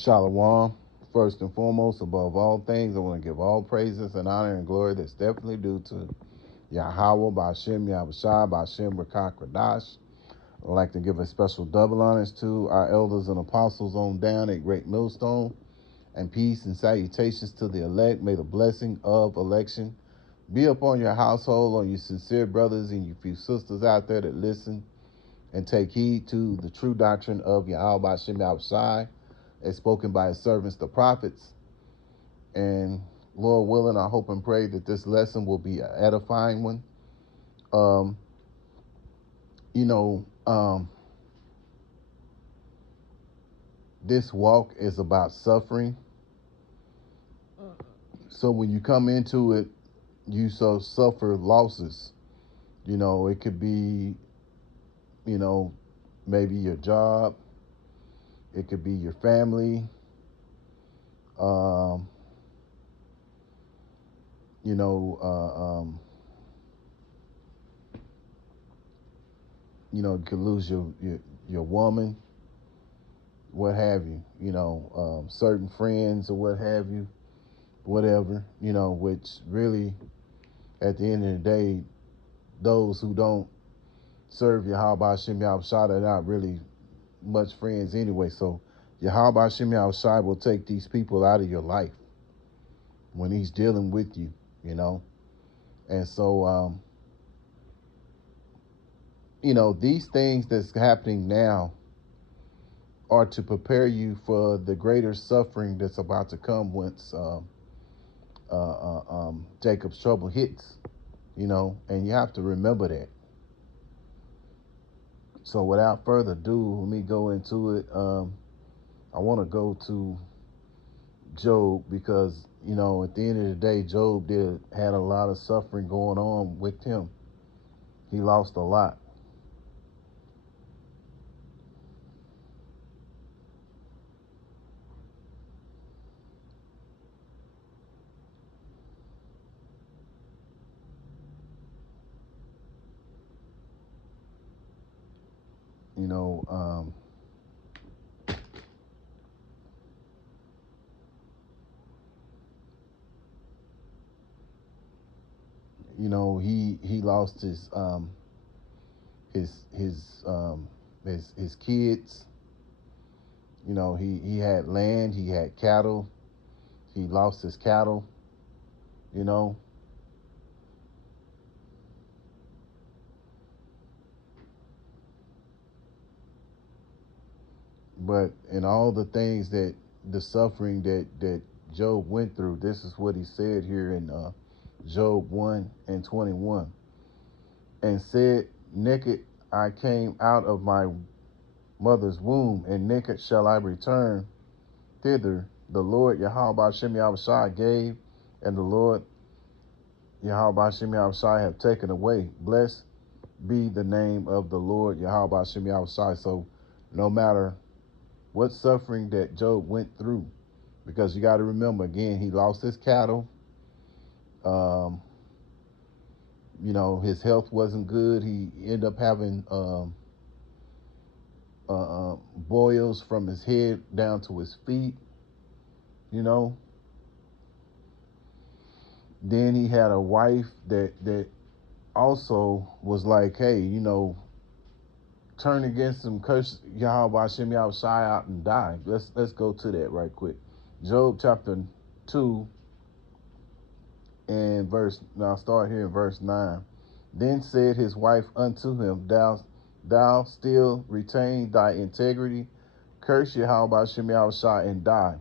Shalom. First and foremost, above all things, I want to give all praises and honor and glory that's definitely due to Yahweh, Ba'ashem, Yahushua, Ba'ashem, Rakak, Radash. I'd like to give a special double honors to our elders and apostles on down at Great Millstone, and peace and salutations to the elect. May the blessing of election be upon your household, on your sincere brothers and your few sisters out there that listen and take heed to the true doctrine of Yahweh, Ba'ashem, Yahushua, as spoken by his servants, the prophets. And Lord willing, I hope and pray that this lesson will be an edifying one. Um, you know, this walk is about suffering. So when you come into it, you suffer losses. You know, it could be, maybe your job. It could be your family. Um, you know, you could lose your woman, what have you. Certain friends or what have you, whatever. Which really, at the end of the day, those who don't serve Yahweh Shem Yahushua, they're not really much friends anyway. So Yahweh Shem Yahushua will take these people out of your life when he's dealing with you, And so, these things that's happening now are to prepare you for the greater suffering that's about to come once Jacob's trouble hits, and you have to remember that. So without further ado, let me go into it. I want to go to Job because, at the end of the day, Job had a lot of suffering going on with him. He lost a lot. You know, he lost his kids. He had land, he had cattle. He lost his cattle. You know, but in all the things the suffering that Job went through, this is what he said here in Job 1:21. And said, naked I came out of my mother's womb, and naked shall I return thither. The Lord Yahweh Shem Yahushua gave, and the Lord Yahweh Shem Yahushua have taken away. Blessed be the name of the Lord Yahweh Shem Yahushua. So no matter what suffering that Job went through, because you got to remember, again, he lost his cattle. His health wasn't good. He ended up having boils from his head down to his feet. Then he had a wife that also was like, hey, turn against him, curse Yahweh Hashem Yahushai out and die. Let's go to that right quick. Job chapter 2 and now start here in verse 9. Then said his wife unto him, Thou still retain thy integrity, curse Yahweh Hashem Yahushai and die.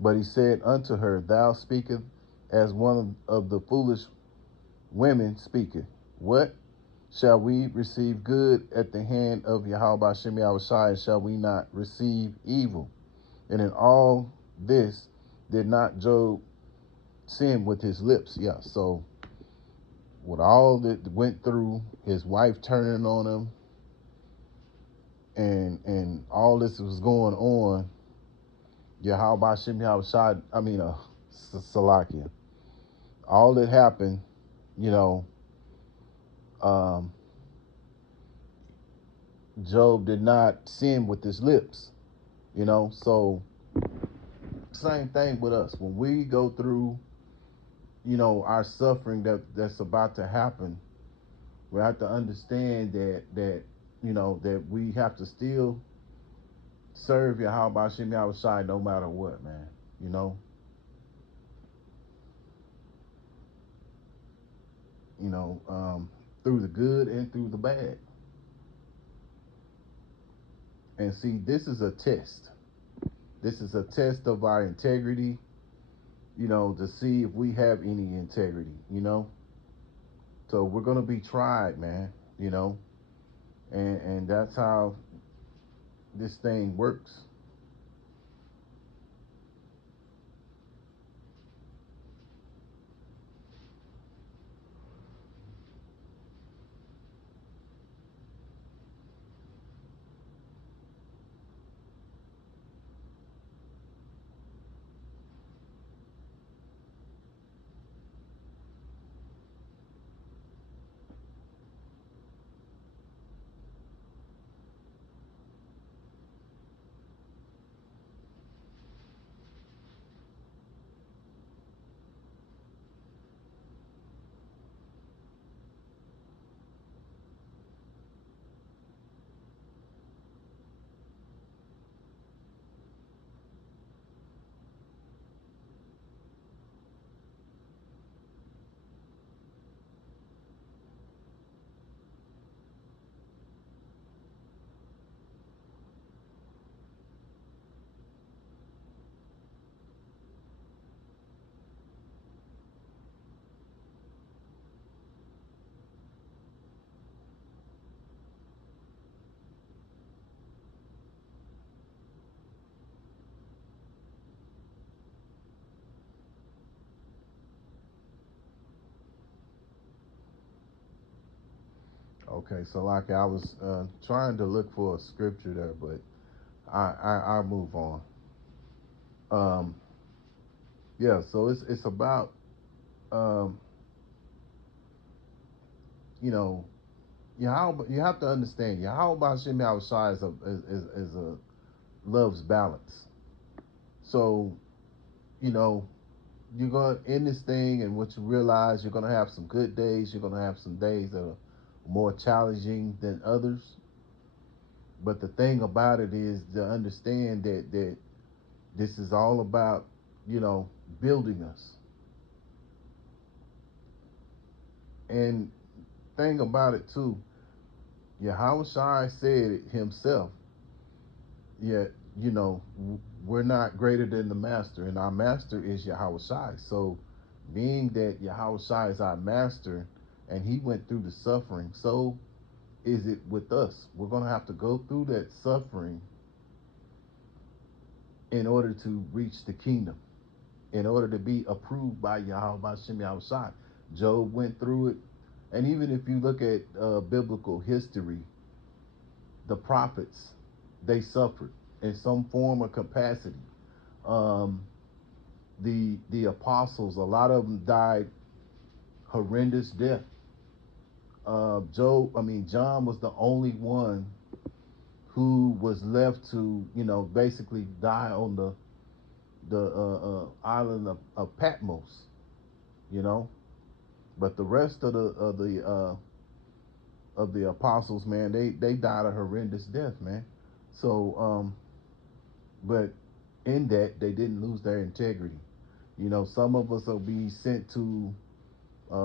But he said unto her, Thou speakest as one of the foolish women speaketh. What? Shall we receive good at the hand of Yahweh Hashem Yahushai, and shall we not receive evil? And in all this did not Job sin with his lips? Yeah, so with all that went through, his wife turning on him, and all this was going on, Yahweh Hashem Yahushai, Salakia, all that happened, Job did not sin with his lips, so Same thing with us. When we go through, our suffering that's about to happen, we have to understand that we have to still serve Yahweh Shem Yahushai no matter what, man. You know, you know, through the good and through the bad. And see, this is a test. This is a test of our integrity, to see if we have any integrity, So we're gonna be tried, man, and that's how this thing works. Okay, so like I was trying to look for a scripture there, but I'll move on. Um, yeah, so it's about um, you know you have to understand Yahweh Hashem Yahushua is a loves balance. So you know you're going to in this thing, and what you realize, you're gonna have some good days. You're gonna have some days that are more challenging than others. But the thing about it is to understand that this is all about you know building us. And thing about it too, Yahweh Shai said it himself. Yet you know we're not greater than the master, and our master is Yahweh Shai. So being that Yahweh Shai is our master, and he went through the suffering, so is it with us. We're going to have to go through that suffering in order to reach the kingdom, in order to be approved by Yahweh by Shem Yahushai. Job went through it. And even if you look at biblical history, the prophets, they suffered in some form or capacity. Um, the apostles, a lot of them died horrendous death. John was the only one who was left to, basically die on the island of Patmos, you know. But the rest of the apostles, man, they died a horrendous death, man. So, but in that they didn't lose their integrity. Some of us will be sent to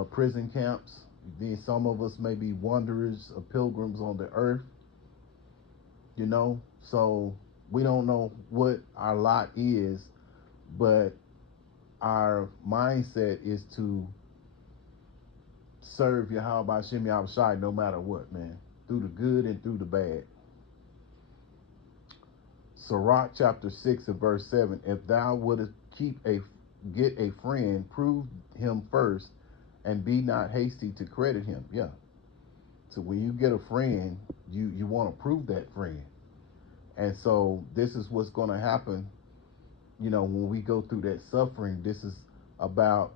prison camps. Then some of us may be wanderers or pilgrims on the earth. So we don't know what our lot is, but our mindset is to serve Yahweh by Shem Shai no matter what, man, through the good and through the bad. Sirach chapter 6 and verse 7. If thou wouldest get a friend, prove him first, and be not hasty to credit him. Yeah. So when you get a friend, you want to prove that friend. And so this is what's going to happen, when we go through that suffering. This is about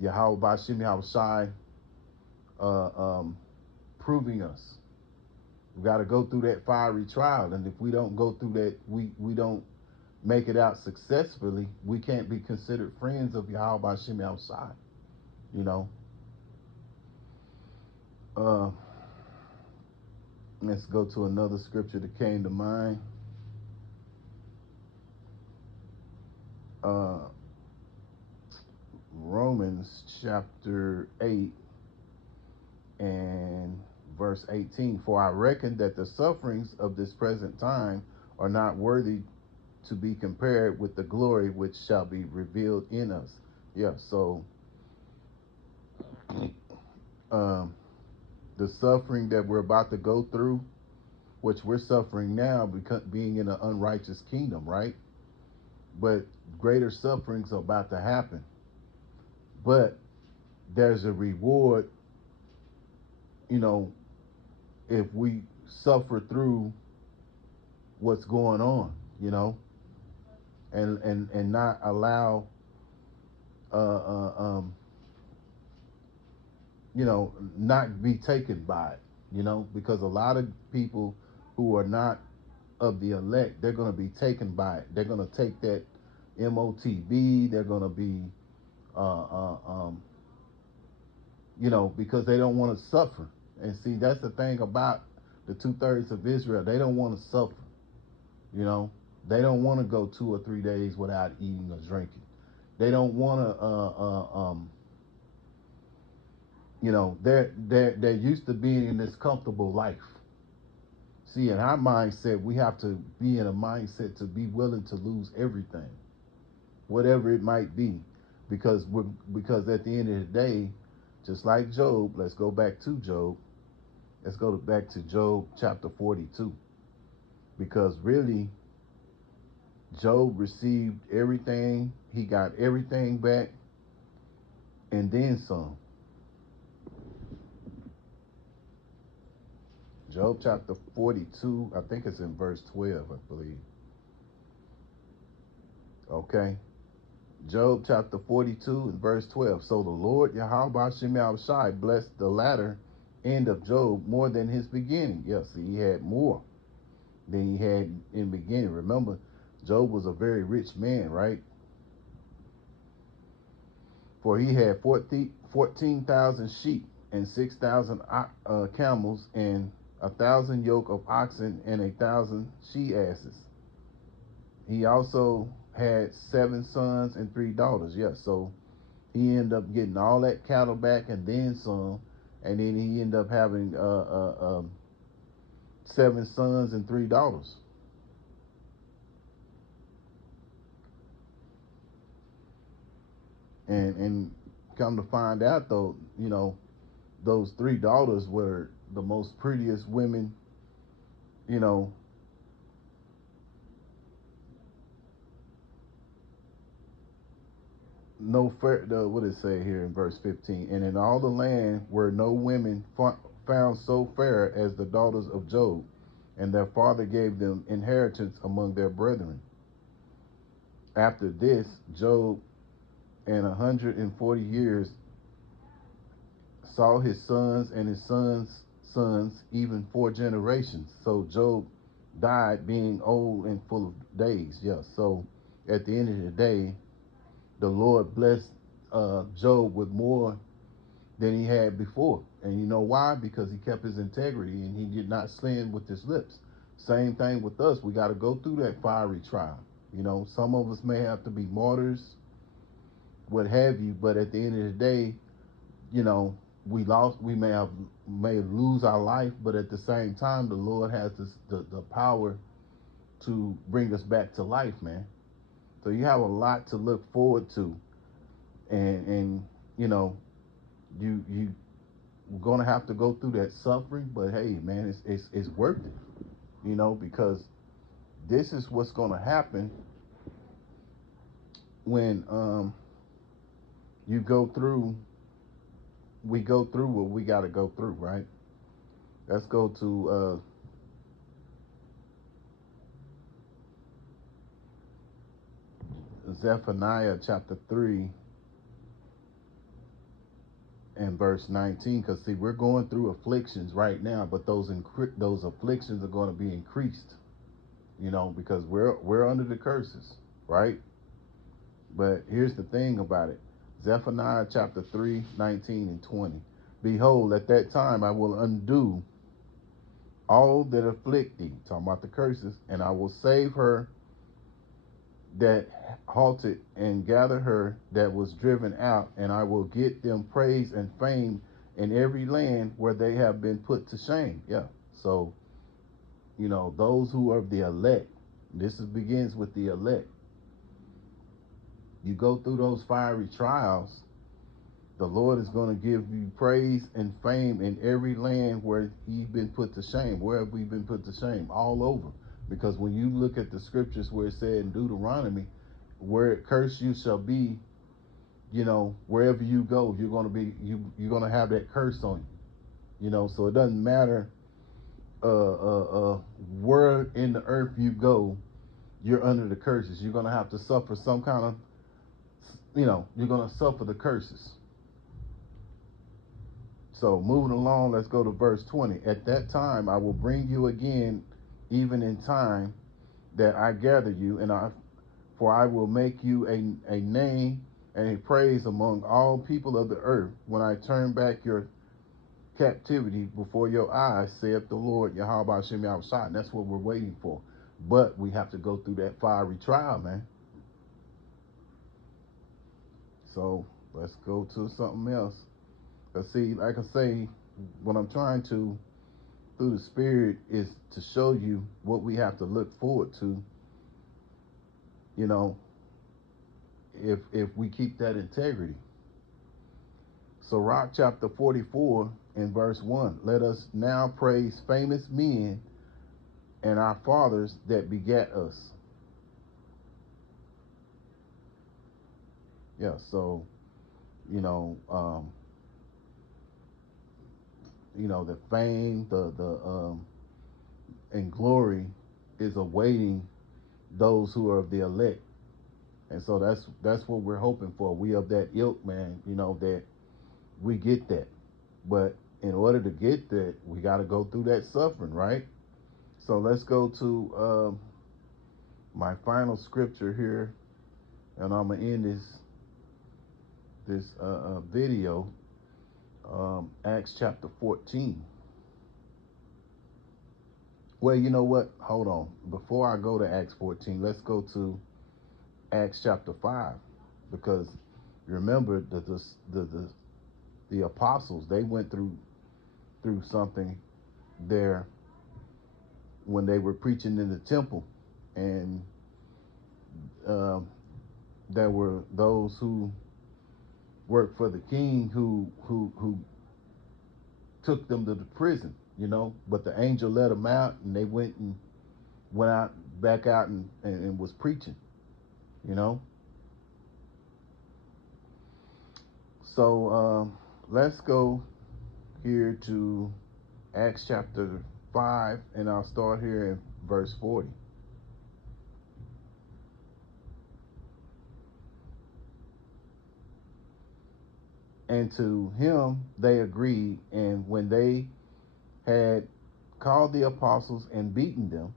Yahweh Bashim Yahushai proving us. We got to go through that fiery trial, and if we don't go through that, we don't make it out successfully, we can't be considered friends of Yahweh Shem outside. You know, uh, let's go to another scripture that came to mind. Uh, Romans chapter 8 and verse 18. For I reckon that the sufferings of this present time are not worthy to be compared with the glory which shall be revealed in us. Yeah, so um, the suffering that we're about to go through, which we're suffering now because being in an unrighteous kingdom, right? But greater sufferings are about to happen. But there's a reward, you know, if we suffer through what's going on, you know, and not allow, uh, uh, um, not be taken by it, because a lot of people who are not of the elect, they're going to be taken by it. They're going to take that MOTB. They're going to be, uh, uh, um, because they don't want to suffer. And see, that's the thing about the 2/3 of Israel. They don't want to suffer. You know, they don't want to go 2 or 3 days without eating or drinking. They don't want to. They're used to being in this comfortable life. See, in our mindset, we have to be in a mindset to be willing to lose everything, whatever it might be, because at the end of the day, just like Job, let's go back to Job. Let's go back to Job chapter 42, because really, Job received everything. He got everything back, and then some. Job chapter 42, I think it's in verse 12, I believe. Okay. Job chapter 42 and verse 12. So the Lord Yahweh Shem Shai blessed the latter end of Job more than his beginning. Yes, he had more than he had in the beginning. Remember, Job was a very rich man, right? For he had 14,000 sheep and 6,000 camels and 1,000 yoke of oxen and 1,000 she asses. He also had 7 sons and 3 daughters. Yes, so he ended up getting all that cattle back and then some, and then he ended up having 7 sons and 3 daughters. And come to find out, though, those 3 daughters were the most prettiest women, you know, no fair. What does it say here in verse 15? And in all the land were no women found so fair as the daughters of Job, and their father gave them inheritance among their brethren. After this, Job and 140 years saw his sons and his sons' sons, even 4 generations. So Job died being old and full of days. Yes. So at the end of the day, the Lord blessed Job with more than he had before. And you know why? Because he kept his integrity and he did not sin with his lips. Same thing with us. We got to go through that fiery trial. Some of us may have to be martyrs, what have you, but at the end of the day, we may lose our life, but at the same time, the Lord has the power to bring us back to life, man. So you have a lot to look forward to, and you we're gonna have to go through that suffering, but hey, man, it's worth it, because this is what's gonna happen when you go through we go through what we got to go through, right? Let's go to Zephaniah chapter 3 and verse 19, because see, we're going through afflictions right now, but those afflictions are going to be increased. because we're under the curses, right? But here's the thing about it. Zephaniah chapter 3, 19 and 20. Behold, at that time I will undo all that afflict thee, talking about the curses, and I will save her that halted and gather her that was driven out, and I will get them praise and fame in every land where they have been put to shame. Yeah. So, those who are the elect, begins with the elect. You go through those fiery trials, the Lord is going to give you praise and fame in every land where he's been put to shame. Where have we been put to shame? All over. Because when you look at the scriptures where it said in Deuteronomy, where it curse you shall be, wherever you go, you're going to be, you're going to have that curse on you. So it doesn't matter where in the earth you go, you're under the curses. You're going to have to suffer some kind of, you're going to suffer the curses. So moving along, let's go to verse 20. At that time, I will bring you again, even in time that I gather you, for I will make you a name and a praise among all people of the earth when I turn back your captivity before your eyes, saith the Lord, Yahweh Shem Yahushua. And that's what we're waiting for. But we have to go through that fiery trial, man. So let's go to something else. Let's see, like I say, what I'm trying to, through the Spirit, is to show you what we have to look forward to, if we keep that integrity. Sirach chapter 44 and verse 1. Let us now praise famous men and our fathers that begat us. Yeah, so, the fame, and glory is awaiting those who are of the elect. And so that's what we're hoping for. We of that ilk, man, that we get that. But in order to get that, we got to go through that suffering, right? So let's go to my final scripture here, and I'm gonna end this video. Acts chapter 14. Well, you know what? Hold on. Before I go to Acts 14, let's go to Acts chapter 5, because remember the apostles, they went through something there when they were preaching in the temple, and there were those who worked for the king who took them to the prison, but the angel let them out, and they went out back out and was preaching, So let's go here to Acts chapter 5, and I'll start here in verse 40. And to him they agreed, and when they had called the apostles and beaten them,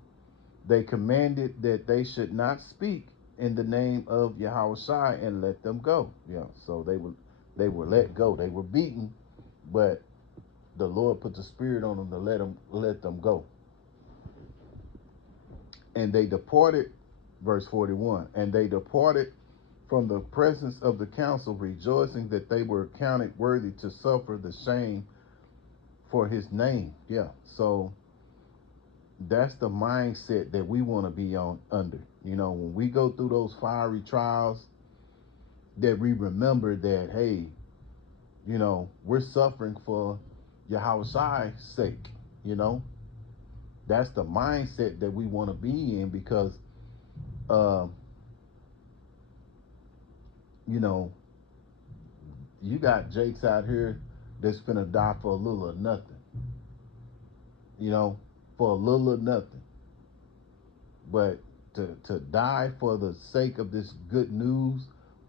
they commanded that they should not speak in the name of Yahushua, and let them go. Yeah, so they were let go. They were beaten, but the Lord put the Spirit on them to let them go. And they departed, verse 41, and they departed from the presence of the council, rejoicing that they were counted worthy to suffer the shame for his name. Yeah, so that's the mindset that we want to be under. When we go through those fiery trials, that we remember that, hey, we're suffering for Yahweh's sake. That's the mindset that we want to be in, because you got Jakes out here that's finna die for a little or nothing. For a little or nothing. But to die for the sake of this good news,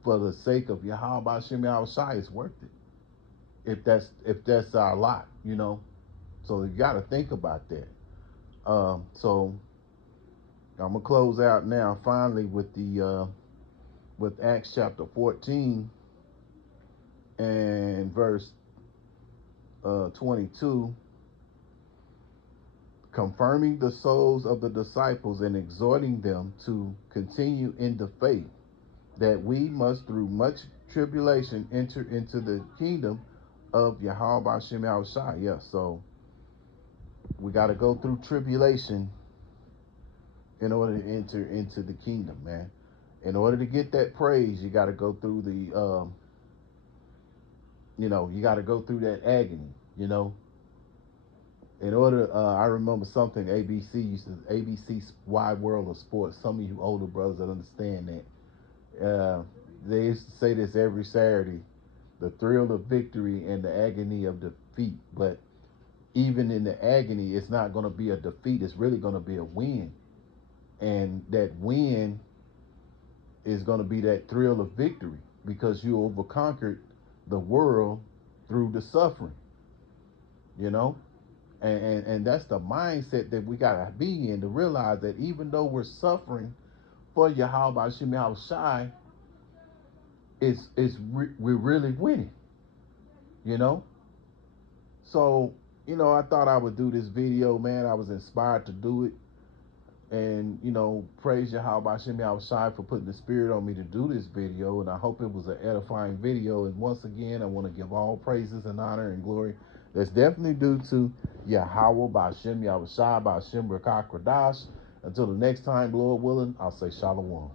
for the sake of Yahweh Shem Yahushua, is worth it. If that's our lot, So you got to think about that. So I'm gonna close out now finally with the with Acts chapter 14 and verse 22, confirming the souls of the disciples and exhorting them to continue in the faith, that we must through much tribulation enter into the kingdom of Yahweh Bashem Yahushua. Yeah, so we got to go through tribulation in order to enter into the kingdom, man. In order to get that praise, you got to go through the, you got to go through that agony, In order, I remember something ABC Wide World of Sports. Some of you older brothers that understand that. They used to say this every Saturday: the thrill of victory and the agony of defeat. But even in the agony, it's not going to be a defeat. It's really going to be a win, and that win is going to be that thrill of victory because you overconquered the world through the suffering, you know? And that's the mindset that we got to be in, to realize that even though we're suffering for Yahweh Hashem Yahushai, we're really winning, you know? So, I thought I would do this video, man. I was inspired to do it. And, praise Yahweh Hashem Yahushai for putting the spirit on me to do this video. And I hope it was an edifying video. And once again, I want to give all praises and honor and glory that's definitely due to Yahweh Bashem Yahushai Bashem Rakakradash. Until the next time, Lord willing, I'll say Shalom.